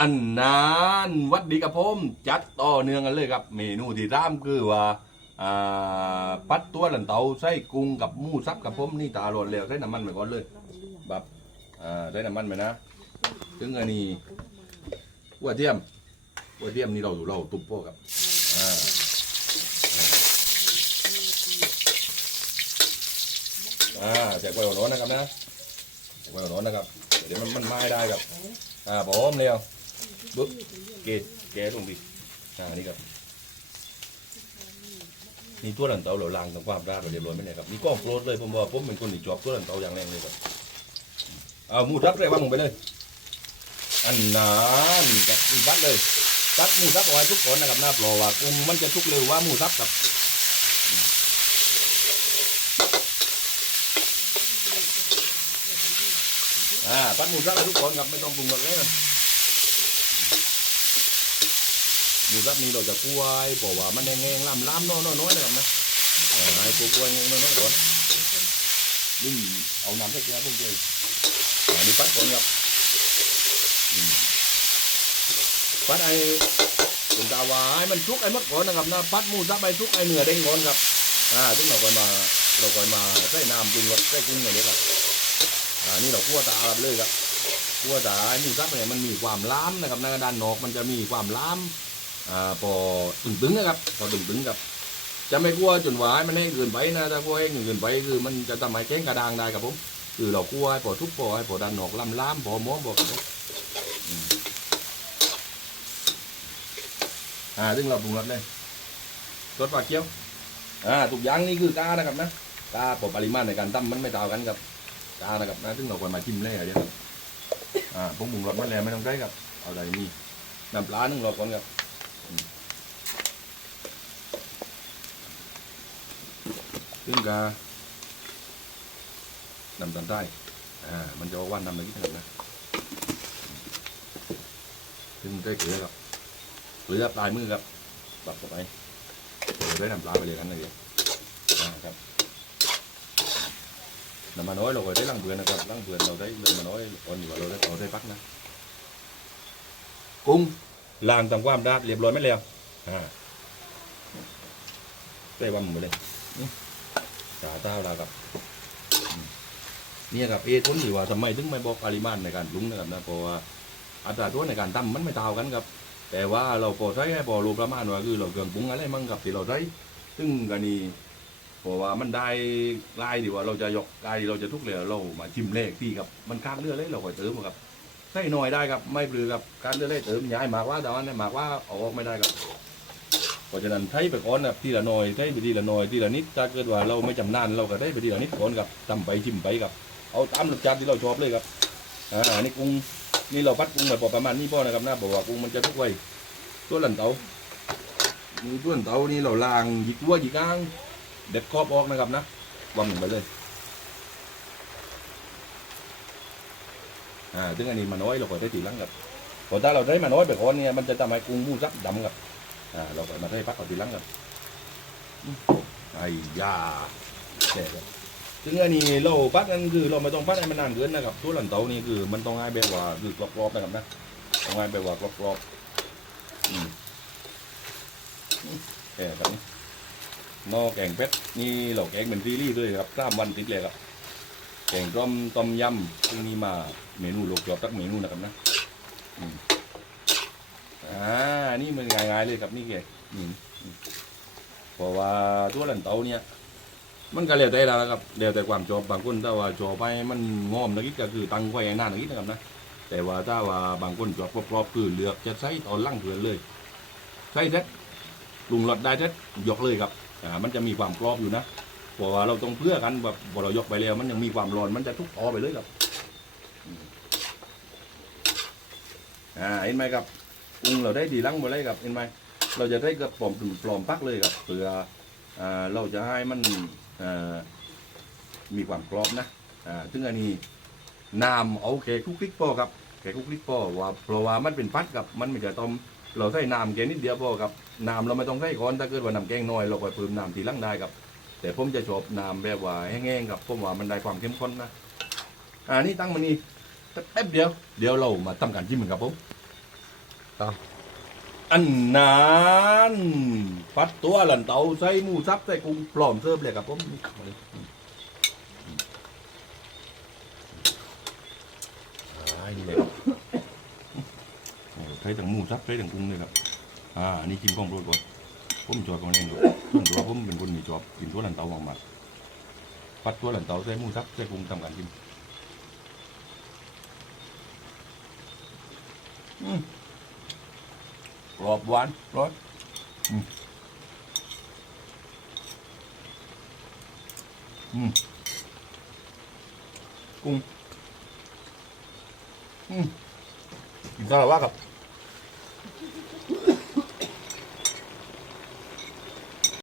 อันนั้นวัดดีกับผมจัดต่อเนื่องกันเลยครับ เมนูที่ร่ามคือว่าปัดตัวหลันเตาใส่กุ้งกับหมูสับกับผมนี่ตาหลอนแล้วใส่น้ำมันไปก่อนเลยแบบใส่น้ำมันไปนะถึงอันนี้หัวเทียมหัวเทียมนี่เราเราตุบโป้ครับอ่าอ่าแจกไว้ร้อนนะครับนะแจกไว้ร้อนนะครับเดี๋ยวมันมันไหม้ได้ครับอ่าพร้อมแล้ว ปุ๊บเกตแกะลงดิอ่านี่ครับนี่ตัวหลังเตาเราล้างทำความสะอาดเราเรียบร้อยไหมเนี่ยครับนี่ก้องโปรดเลยผมว่าผมเป็นคนที่ชอบตัวหลังเตาอย่างแรงเลยครับเอาหมูทับใส่วางลงไปเลย อันนั้นกับอีกบัดเลยตัดหมูทับเอาไว้ทุกคนนะครับหน้าปลอว่ากุ้งมันจะทุกเร็วว่าหมูทับกับอ่าตัดหมูทับให้ทุกคนครับไม่ต้องปรุงรสเลยนะ หมูรับนี้เราจะกล้วยเพราะว่ามันแห้งๆล่ำล้ำน้อยๆน้อยๆนะครับนะเออให้กล้วยๆน้อยๆก่อนนี่เอาน้ำใส่แก้วพวกเดียอันนี้ปัดก่อนครับปัดไอ้เป็นตาวาให้มันชุกไอ้มดก่อนนะครับนะปัดมูซับไปชุกไอ้เหนือเด้งก่อนครับอ่าถึงเราก็มาเราก็มาใส่น้ำปรุงรสใส่กุ้งอย่างนี้ครับอ่านี่เราคั่วตาเลยครับคั่วตาไอ้มูซับเนี่ยมันมีความล้ำนะครับนะด้านนอกมันจะมีความล้ำ อ่าพอตึงๆนะครับพอตึงๆครับ จะไม่กลัวจนหวายมันให้เกินไปนะถ้ากลัวให้เกินไปคือมันจะทำให้แจ้งกระดางได้ครับผมคือเรากลัวให้พอทุบพอให้พอดันหนอกล้ำล้ำพอม้อมพอครับอ่าซึ่งเราปรุงรสเลยรสปลาเคี้ยวอ่าทุกอย่างนี่คือกานะครับนะกาพอปริมาณในการตั้มมันไม่เท่ากันครับกานะครับนะซึ่งเราควรมาชิมเลยอะเดี๋ยวครับอ่าผมปรุงรสมาแล้วไม่ต้องใช้ครับเอาอะไรนี่น้ำปลาหนึ่งรอบก่อนครับ ซึ่งกานำตันได้อ่า มันจะว่านำในที่ถนนนะซึ่งได้เกลือครับเกลือปลายมือครับตัดเข้าไปเดี๋ยวได้นำปลาไปเลยกันนะเดี๋ยวอ่าครับน้ำมันน้อยเราก็ได้ลังเบือนนะครับลังเบือนเราได้น้ำมันน้อยตอนอยู่ว่าเราได้เราได้ปักนะกุ้ง ล้างทำความสะอาเรียบร้อยไหมแล้วอ่าได้ว่ามันเลยจ่าเต้ารากับเนี่ยกับเอทุนหรือว่าทำไมถึงไม่บอกปริมาณในการปรุงนะครับนะเพราะว่าอัตราตัวในการทำมันไม่เท่ากันครับ แต่ว่าเราพอใช้ให้พอรู้ประมาณว่าคือเราเครื่องปรุงอะไรมั่งกับที่เราใช้ซึ่งกันนี้เพราะว่ามันได้ลายดีว่าเราจะยกลายเราจะทุกเลยเรามาชิมเลขที่ครับมันคาดเลือดเลยเราค่อเติมครับ ใส่หน่อยได้ครับไม่ปลือครับการเลือดเลยเติมย้ายมากว่าแต่ว่าเนี่ยมากว่าเอาออกไม่ได้ครับเพราะฉะนั้นใช้ไปก่อนนะทีละหน่อยใช้ไปทีละหน่อยทีละนิดถ้าเกิดว่าเราไม่จำนานเราก็ได้ไปทีละนิดก่อนกับทำไปชิมไปกับเอาตามรสชาติที่เราชอบเลยครับอ่านี่กุ้งนี่เราพัดกุ้งแบบพอประมาณนี้พอนะครับนะบอกว่ากุ้งมันจะทุกไว้ตัวหลันเตานี่ตัวหลันเตานี่เราล้างหยิกวัวหยิกอ้างเด็ดครอบออกนะครับนะวางลงไปเลย อ่าถึงอันนี้มาน้อยเราก็ได้ตีลังครับพราะถ้าเราได้มาน้อยไปก่อนเนี่ยมันจะทำให้กุ้งมูซับดำครับอ่าเราก็มาได้พักเอาทีลังกันอืมไอ้ยาแก่แล้วถึงอันนี้เราพักนั่นคือเราไม่ต้องพักให้มันนานเกินนะครับตัวหลังเตานี่คือมันต้องให้แบบว่าคือกรอบๆนะครับนะต้องให้แบบว่ากรอบๆอืมแก่ครับนอแกงเป็ดนี่เราแกงเป็นซีรีส์ด้วยครับสามวันติดเลยครับ แกงต้มต้มยำซึ่งนี่มาเมนูโลกจอบตักเมนูนะครับนะอืมอ่านี่มันง่ายๆเลยครับนี่แกนี่นี่เพราะว่าตัวหลันเตาเนี่ย มันก็แล้วแต่เราครับแล้วแต่ความชอบบางคนถ้าว่าชอบไปมันงอมนักนิดก็คือตั้งไว้นานนักนิดนะครับนะแต่ว่าถ้าว่าบางคนชอบกรอบๆคือเลือกจะใช้ตอนล่างเถือนเลยใช้เด็ดปรุงรสได้เด็ดยกเลยครับอ่ามันจะมีความกรอบอยู่นะ เพราะว่าเราต้องเพื่อกันแบบพอเรายกไปแล้วมันยังมีความร้อนมันจะทุกต่อไปเลยครับอ่าเห็นไหมครับปรุงเราได้ดีลังไปเลยครับเห็นไหมเราจะได้กระปลอมปลอมปักเลยครับเผื่ออ่าเราจะให้มันอ่ามีความกรอบนะอ่าซึ่งอันนี้น้ำเอาแค่คุกคลิกพอครับแค่คุกคลิกพอว่าเพราะว่ามันเป็นพัดกับมันไม่จะต้มเราใส่น้ำแค่นิดเดียวพอครับน้ำเราไม่ต้องใส่ก่อนถ้าเกิดว่าน้ำแกงน้อยเราก็เพิ่มน้ำทีลังได้ครับ แต่ผมจะชอบน้ำแบบว่าแห้งๆครับผมว่ามันได้ความเข้มข้นนะอ่านี่ตั้งมันนี่แป๊บเดียวเดี๋ยวเรามาทำการจิ้มกันครับผมต่ออันนั้นปัดตัวหลันเตาใส่หมูซับใส่กุ้งปลอมเสิร์ฟเลยครับผมมาเลยอืมอืมอ่าดีเลยครับโอ้ใช้ทั้งหมูซับใช้ทั้งกุ้งเลยครับ อ่าอันนี้กินของโปรดก่อน ผมชอบของนี้ด้วยส่วนตัวผมเป็นคนที่ชอบกินตัวหลันเตามากๆปัดตัวหลันเตาใส่หมูซับใส่กุ้งทำการกินอืมกรอบหวานร้อนอืมอืมกุ้งอืมกินข้าวหรือว่ากับ